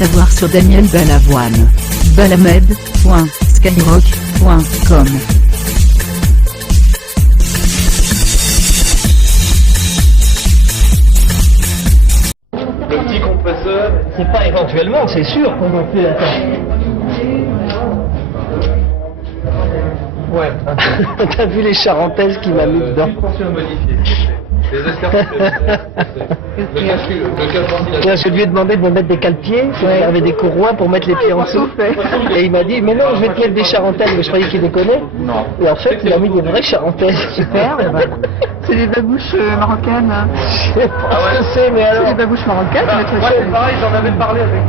savoir sur Daniel Balavoine. balamed.skyrock.com. Le petit compresseur. C'est pas éventuellement, c'est sûr qu'on va plus la table. Ouais. T'as vu les charentaises qui m'a mis dedans? Suspension modifiée. Les escarpes. Moi, je lui ai demandé de me mettre des cale-pieds, il y avait des courroies pour mettre les pieds en dessous. Et il m'a dit, mais non, je vais te mettre des charentaises, mais je croyais qu'il déconnait. Non. Et en fait, il a mis des vraies charentaises. Super. C'est des babouches marocaines. Je sais pas ce que c'est, mais C'est alors. des babouches marocaines. Ouais, c'est pareil, j'en avais parlé avec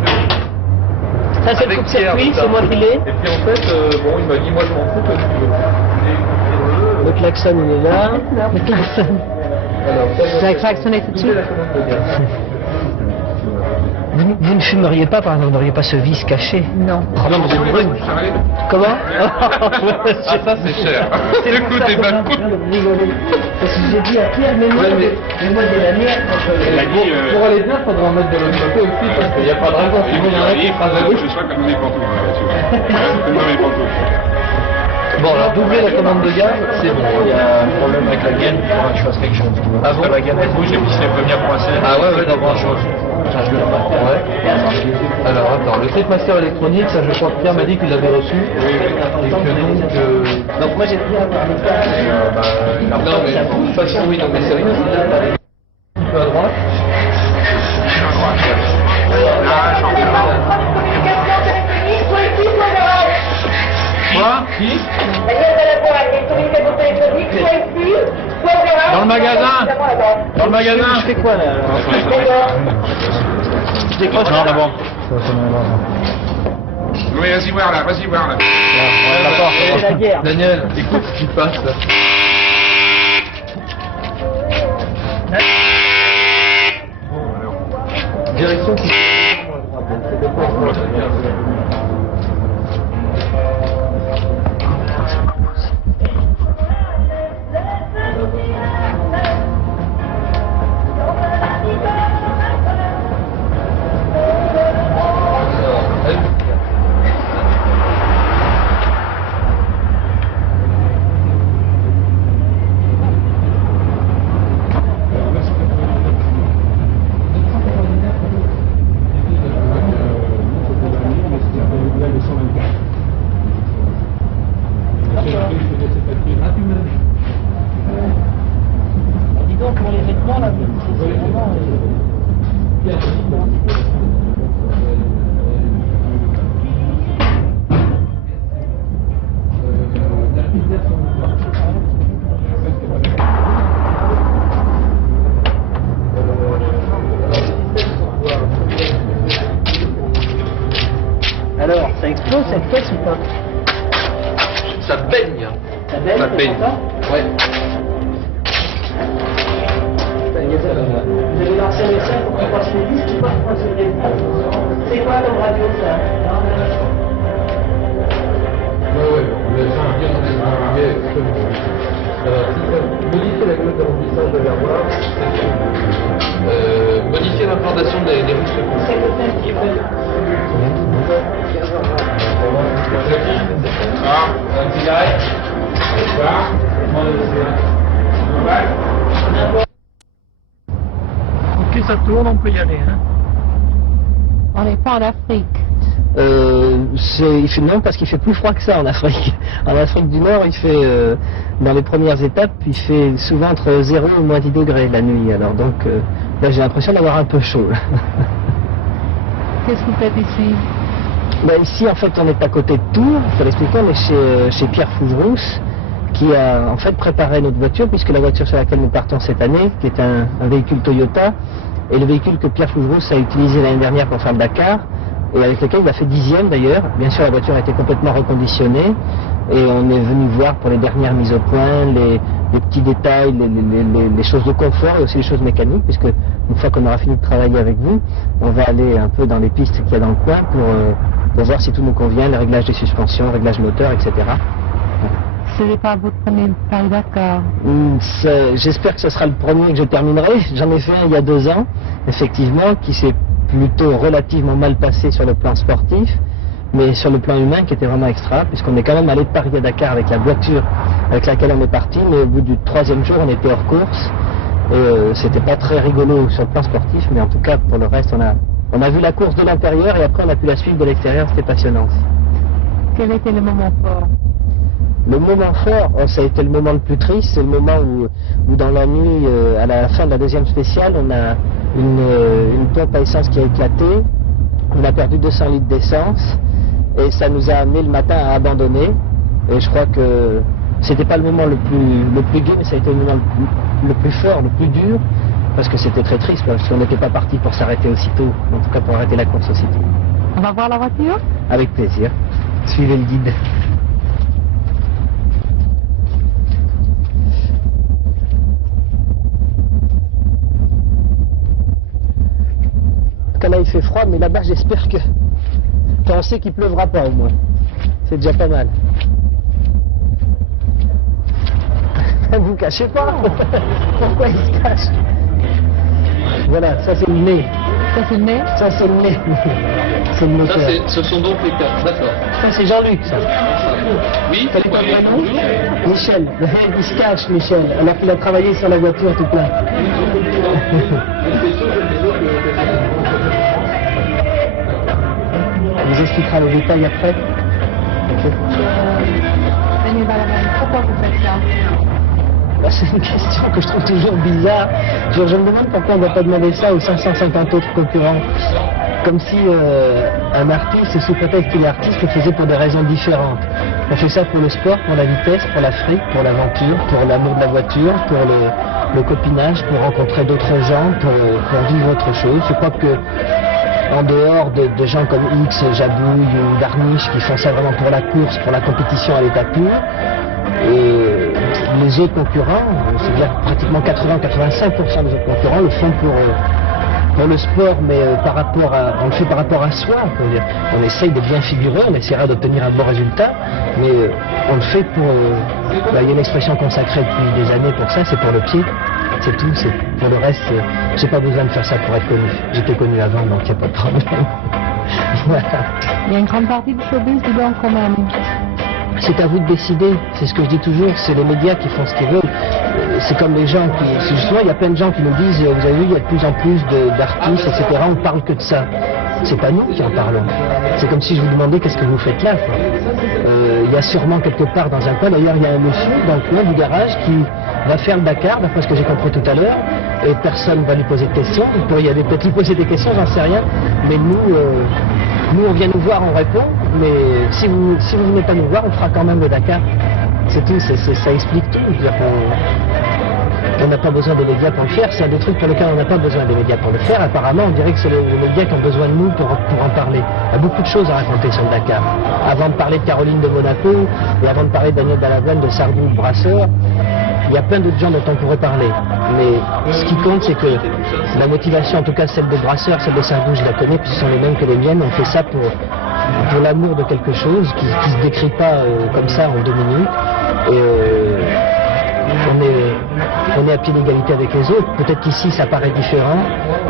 Ça, c'est le avec coupe-circuit, Pierre, c'est moi qui l'ai. Et puis en fait, bon, il m'a dit, moi je m'en fous, toi tu veux. Le klaxon, il est là. Le klaxon. Alors, Ça a klaxonné tout de suite. la commande de gaz. Vous ne fumeriez pas, par exemple, vous n'auriez pas ce vice caché? Non. Oh non, vous êtes brune. Comment? Ça c'est cher. C'est Le coup des bas-coups. rigoler. Parce que j'ai dit à Pierre, mais moi, de la mienne. Pour aller bien, il faudra en mettre de l'autre côté aussi, parce qu'il n'y a pas de raison. Sinon, il y en a qui écrasent à gauche. Je sois comme des pantoufles, comme dans les pantoufles. Bon, alors doubler la commande de gaz, c'est bon. Il y a un problème avec la gaine, il faudra que je fasse quelque chose. Ah bon, la gaine elle bouge, Les pistolets premières coincées. Ah ouais, ouais, d'abord chose. Ça, je vais le faire. Ouais. Alors, attends, le tripmaster électronique, ça, je crois que Pierre m'a dit qu'il l'avait reçu. Et que donc. Donc, moi, j'ai pris un par Non, mais de toute façon, oui, non, mais sérieux. Un peu à droite. Quoi? Qui? Dans le magasin? Dans le magasin? Je fais quoi, là? Je décroche. Non, d'abord. Oui, vas-y voir là, vas-y voir là. C'est la guerre. Daniel, écoute ce qui passe là. Direction qui... Dis donc, pour les vêtements, là, c'est vraiment... Alors, ça explose cette caisse ou pas? Ça baigne. Ça baigne, Ça c'est baigne. pour ça? Ouais. Vous avez lancé le sein pour qu'on passe les disques ou pas pour passer les disques? C'est quoi comme radio ça? Ouais, mais ça, modifier la cloche de remplissage de verroir, modifier l'implantation des ruches secours. C'est le thème qui veut. Ah, Un cigarette. Ok, ça tourne, on peut y aller. Hein. On n'est pas en Afrique. Il fait non parce qu'il fait plus froid que ça en Afrique. En Afrique du Nord, il fait dans les premières étapes, il fait souvent entre 0 et moins 10 degrés la nuit. Alors donc là, j'ai l'impression d'avoir un peu chaud. Qu'est-ce que vous faites ici? Ben, ici, en fait, on est à côté de Tours. Il faut l'expliquer, on est chez Pierre Fougerousse, qui a en fait préparé notre voiture, puisque la voiture sur laquelle nous partons cette année, qui est un véhicule Toyota, est le véhicule que Pierre Fougerousse a utilisé l'année dernière pour faire le Dakar, et avec lequel il a fait 10e d'ailleurs. Bien sûr, la voiture a été complètement reconditionnée, et on est venu voir pour les dernières mises au point, les petits détails, les choses de confort et aussi les choses mécaniques, puisque une fois qu'on aura fini de travailler avec vous, on va aller un peu dans les pistes qu'il y a dans le coin pour voir si tout nous convient, le réglage des suspensions, le réglage moteur, etc. Ce n'est pas votre premier Paris-Dakar. J'espère que ce sera le premier que je terminerai. J'en ai fait un il y a 2 ans, effectivement, qui s'est plutôt relativement mal passé sur le plan sportif, mais sur le plan humain qui était vraiment extra, puisqu'on est quand même allé de Paris à Dakar avec la voiture avec laquelle on est parti, mais au bout du 3e jour, on était hors course. Et c'était pas très rigolo sur le plan sportif, mais en tout cas, pour le reste, on a vu la course de l'intérieur et après on a pu la suivre de l'extérieur, c'était passionnant. Quel était le moment fort? Le moment fort, ça a été le moment le plus triste, c'est le moment où dans la nuit, à la fin de la 2e spéciale, on a une pompe à essence qui a éclaté, on a perdu 200 litres d'essence, et ça nous a amené le matin à abandonner. Et je crois que c'était pas le moment le plus gai, mais ça a été le moment le plus fort, le plus dur, parce que c'était très triste, parce qu'on n'était pas parti pour s'arrêter aussitôt, en tout cas pour arrêter la course aussitôt. On va voir la voiture? Avec plaisir. Suivez le guide. Là il fait froid, mais là-bas j'espère qu'on sait qu'il pleuvra pas au moins. C'est déjà pas mal. Ne vous cachez pas. Pourquoi il se cache? Voilà, ça c'est le nez. Ça c'est le nez? Ça c'est le nez. C'est le moteur. Ce sont donc les cartes, d'accord. Ça c'est Jean-Luc, ça. Oui, Quel est ton prénom? Michel. Il se cache, Michel, alors qu'il a travaillé sur la voiture tout plein. On vous expliquera le détail après. Okay. Daniel Balavoine, pourquoi vous faites ça? C'est une question que je trouve toujours bizarre. Je me demande pourquoi on ne va pas demander ça aux 550 autres concurrents. Comme si un artiste, sous prétexte qu'il est artiste, le faisait pour des raisons différentes. On fait ça pour le sport, pour la vitesse, pour la fric, pour l'aventure, pour l'amour de la voiture, pour le copinage, pour rencontrer d'autres gens, pour vivre autre chose. Je crois que en dehors de gens comme X, Jabouille ou Darniche qui font ça vraiment pour la course, pour la compétition à l'état pur, et les autres concurrents, c'est-à-dire pratiquement 80-85% des autres concurrents le font pour le sport, mais on le fait par rapport à soi. On essaye de bien figurer, on essaiera d'obtenir un bon résultat, mais on le fait pour... il y a une expression consacrée depuis des années pour ça, c'est pour le pied. C'est tout, pour le reste, j'ai pas besoin de faire ça pour être connu. J'étais connu avant, donc il n'y a pas de problème. Voilà. Il y a une grande partie du showbiz dedans quand même. C'est à vous de décider, c'est ce que je dis toujours, c'est les médias qui font ce qu'ils veulent. C'est comme les gens qui... Justement, il y a plein de gens qui nous disent, vous avez vu, il y a de plus en plus d'artistes, etc. On parle que de ça. C'est pas nous qui en parlons. C'est comme si je vous demandais qu'est-ce que vous faites là. Il y a sûrement quelque part dans un coin, d'ailleurs il y a un monsieur dans le coin du garage qui va faire le Dakar, d'après ce que j'ai compris tout à l'heure, et personne ne va lui poser de questions. Il pourrait y aller peut-être lui poser des questions, j'en sais rien. Mais nous on vient nous voir, on répond, mais si vous venez pas nous voir, on fera quand même le Dakar. C'est tout, ça explique tout. On n'a pas besoin des médias pour le faire, c'est un des trucs pour lesquels on n'a pas besoin des médias pour le faire. Apparemment, on dirait que c'est les médias qui ont besoin de nous pour en parler. Il y a beaucoup de choses à raconter sur le Dakar. Avant de parler de Caroline de Monaco, et avant de parler de Daniel Balavoine, de Sardou, de Brasseur, il y a plein d'autres gens dont on pourrait parler. Mais ce qui compte, c'est que la motivation, en tout cas celle de Brasseur, celle de Sardou, je la connais, puis ce sont les mêmes que les miennes. On fait ça pour l'amour de quelque chose qui ne se décrit pas comme ça en 2 minutes. Et on est à pied d'égalité avec les autres. Peut-être qu'ici ça paraît différent,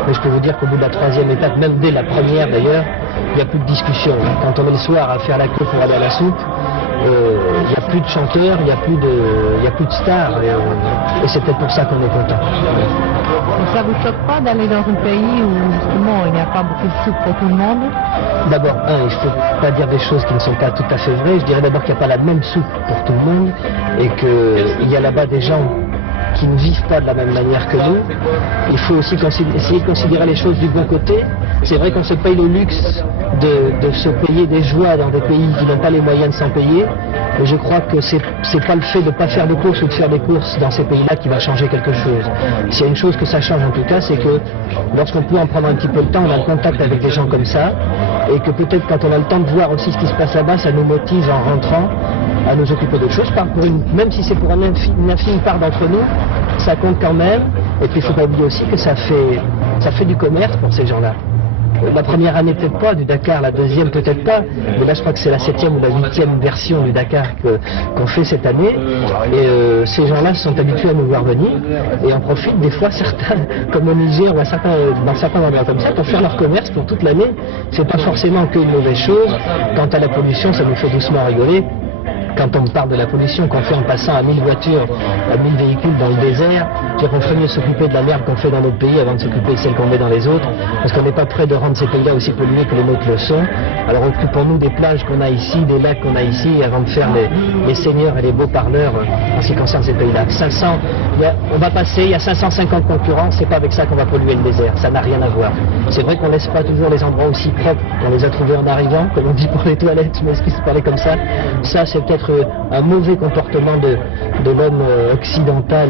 mais je peux vous dire qu'au bout de la 3e étape, même dès la première d'ailleurs, il n'y a plus de discussion. Quand on est le soir à faire la queue pour aller à la soupe, il n'y a plus de chanteurs, il n'y a plus de stars, et c'est peut-être pour ça qu'on est content. Et ça vous choque pas d'aller dans un pays où justement il n'y a pas beaucoup de soupe pour tout le monde? D'abord, il ne faut pas dire des choses qui ne sont pas tout à fait vraies. Je dirais d'abord qu'il n'y a pas la même soupe pour tout le monde, et qu'il y a là-bas des gens qui ne vivent pas de la même manière que nous. Il faut aussi essayer de considérer les choses du bon côté. C'est vrai qu'on se paye le luxe de se payer des joies dans des pays qui n'ont pas les moyens de s'en payer. Et je crois que c'est pas le fait de ne pas faire de courses ou de faire des courses dans ces pays-là qui va changer quelque chose. S'il y a une chose que ça change en tout cas, c'est que lorsqu'on peut en prendre un petit peu de temps, on a le contact avec des gens comme ça, et que peut-être quand on a le temps de voir aussi ce qui se passe là-bas, ça nous motive en rentrant à nous occuper d'autres choses, même si c'est pour une infime part d'entre nous, ça compte quand même. Et puis il ne faut pas oublier aussi que ça fait du commerce pour ces gens-là. La première année peut-être pas du Dakar, la deuxième peut-être pas, mais là je crois que c'est la 7e ou la 8e version du Dakar qu'on fait cette année. Et ces gens-là sont habitués à nous voir venir et en profitent des fois certains, comme au Niger ou dans certains endroits comme ça, pour faire leur commerce pour toute l'année. C'est pas forcément qu'une mauvaise chose. Quant à la pollution, ça nous fait doucement rigoler. Quand on me parle de la pollution qu'on fait en passant à 1000 voitures, à 1000 véhicules dans le désert, on ferait mieux s'occuper de la merde qu'on fait dans notre pays avant de s'occuper de celle qu'on met dans les autres, parce qu'on n'est pas prêt de rendre ces pays-là aussi pollués que les nôtres le sont. Alors occupons-nous des plages qu'on a ici, des lacs qu'on a ici, avant de faire les seigneurs et les beaux parleurs en ce qui concerne ces pays-là. On va passer, il y a 550 concurrents, c'est pas avec ça qu'on va polluer le désert, ça n'a rien à voir. C'est vrai qu'on laisse pas toujours les endroits aussi propres qu'on les a trouvés en arrivant, comme on dit pour les toilettes, je m'excuse de parler comme ça. Ça c'est peut-être un mauvais comportement de l'homme occidental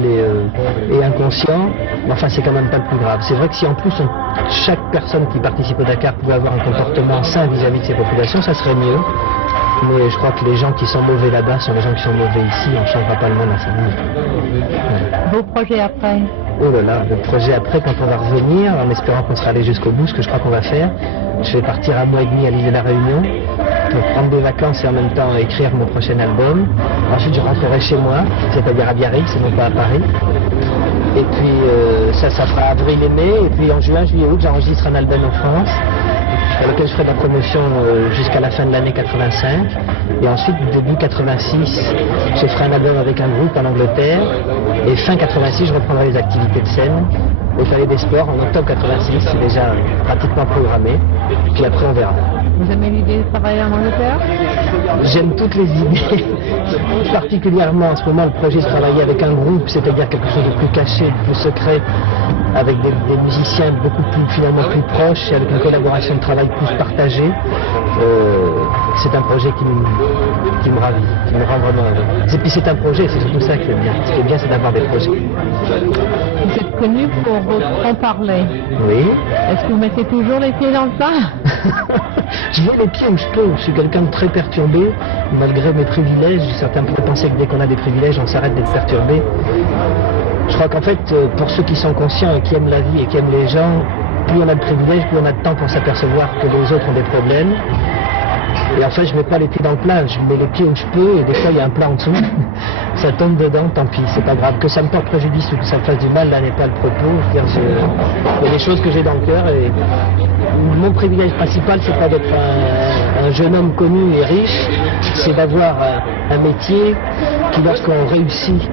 et inconscient, mais enfin c'est quand même pas le plus grave. C'est vrai que si en plus chaque personne qui participe au Dakar pouvait avoir un comportement sain vis-à-vis de ses populations, ça serait mieux. Mais je crois que les gens qui sont mauvais là-bas sont les gens qui sont mauvais ici, on ne changera pas le monde en 5 minutes. Voilà. Vos projets après? Oh là là, le projet après, quand on va revenir, en espérant qu'on sera allé jusqu'au bout, ce que je crois qu'on va faire, je vais partir 1 mois et demi à l'île de la Réunion pour prendre des vacances et en même temps écrire mon prochain album. Ensuite, je rentrerai chez moi, c'est-à-dire à Biarritz, et non pas à Paris. Et puis, ça fera avril et mai. Et puis, en juin, juillet, août, j'enregistre un album en France, pour lequel je ferai de la promotion jusqu'à la fin de l'année 85. Et ensuite, début 86, je ferai un album avec un groupe en Angleterre. Et fin 86, je reprendrai les activités de scène au Palais des Sports en octobre 86. C'est déjà pratiquement programmé. Puis après, on verra. Vous aimez l'idée de travailler en Angleterre? J'aime toutes les idées, particulièrement en ce moment le projet de travailler avec un groupe, c'est-à-dire quelque chose de plus caché, de plus secret, avec des musiciens beaucoup plus finalement plus proches et avec une collaboration de travail plus partagée. C'est un projet qui me ravit, qui me rend vraiment heureux. Et puis c'est un projet, c'est surtout ça que j'aime bien. Ce qui est bien, c'est d'avoir des projets. Vous êtes connu pour votre franc-parler. Oui. Est-ce que vous mettez toujours les pieds dans le plat? Je mets les pieds où je peux. Je suis quelqu'un de très perturbé, malgré mes privilèges. Certains pourraient penser que dès qu'on a des privilèges, on s'arrête d'être perturbé. Je crois qu'en fait, pour ceux qui sont conscients et qui aiment la vie et qui aiment les gens, plus on a de privilèges, plus on a de temps pour s'apercevoir que les autres ont des problèmes. Et en fait, je mets pas les pieds dans le plat, je mets les pieds où je peux, et des fois il y a un plat en dessous, ça tombe dedans, tant pis, c'est pas grave. Que ça me porte préjudice ou que ça me fasse du mal, là n'est pas le propos. Il y a des choses que j'ai dans le cœur, et mon privilège principal, c'est pas d'être un jeune homme connu et riche, c'est d'avoir un métier qui, lorsqu'on réussit,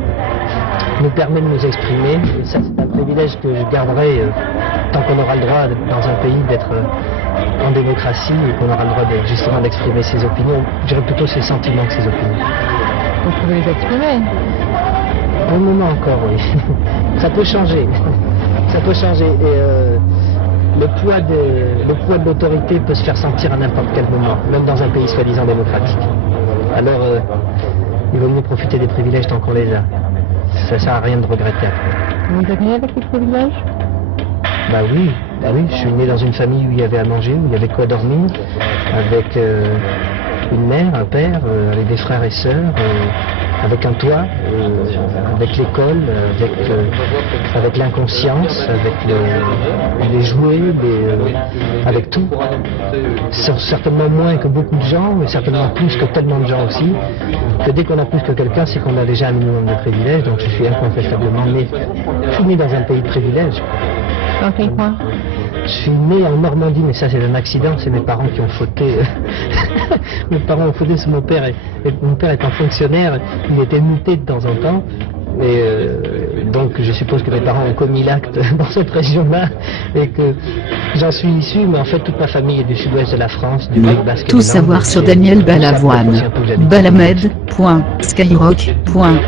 nous permet de nous exprimer. Et ça, c'est un privilège que je garderai tant qu'on aura le droit, dans un pays, d'être en démocratie et qu'on aura le droit justement d'exprimer ses opinions. Je dirais plutôt ses sentiments que ses opinions. Vous pouvez les exprimer? Pour le moment encore, oui. Ça peut changer. Ça peut changer. Et le poids de l'autorité peut se faire sentir à n'importe quel moment, même dans un pays soi-disant démocratique. Alors, il vaut mieux profiter des privilèges tant qu'on les a. Ça sert à rien de regretter après. Vous êtes né avec les privilèges? Bah oui, je suis né dans une famille où il y avait à manger, où il y avait quoi dormir, avec une mère, un père, avec des frères et sœurs, avec un toit, avec l'école, avec l'inconscience, avec les jouets, avec tout. Certainement moins que beaucoup de gens, mais certainement plus que tellement de gens aussi, que dès qu'on a plus que quelqu'un, c'est qu'on a déjà un minimum de privilèges, donc je suis incontestablement né. Je suis né dans un pays de privilèges. Dans quel coin? Je suis né en Normandie, mais ça c'est un accident, c'est mes parents qui ont fauté. Mes parents ont fauté sur mon père, et mon père étant fonctionnaire, il était muté de temps en temps. Et donc je suppose que mes parents ont commis l'acte dans cette région-là, et que j'en suis issu, mais en fait toute ma famille est du sud-ouest de la France, du Pays Basque. Tout savoir sur Daniel Balavoine. Balamed.skyrock.com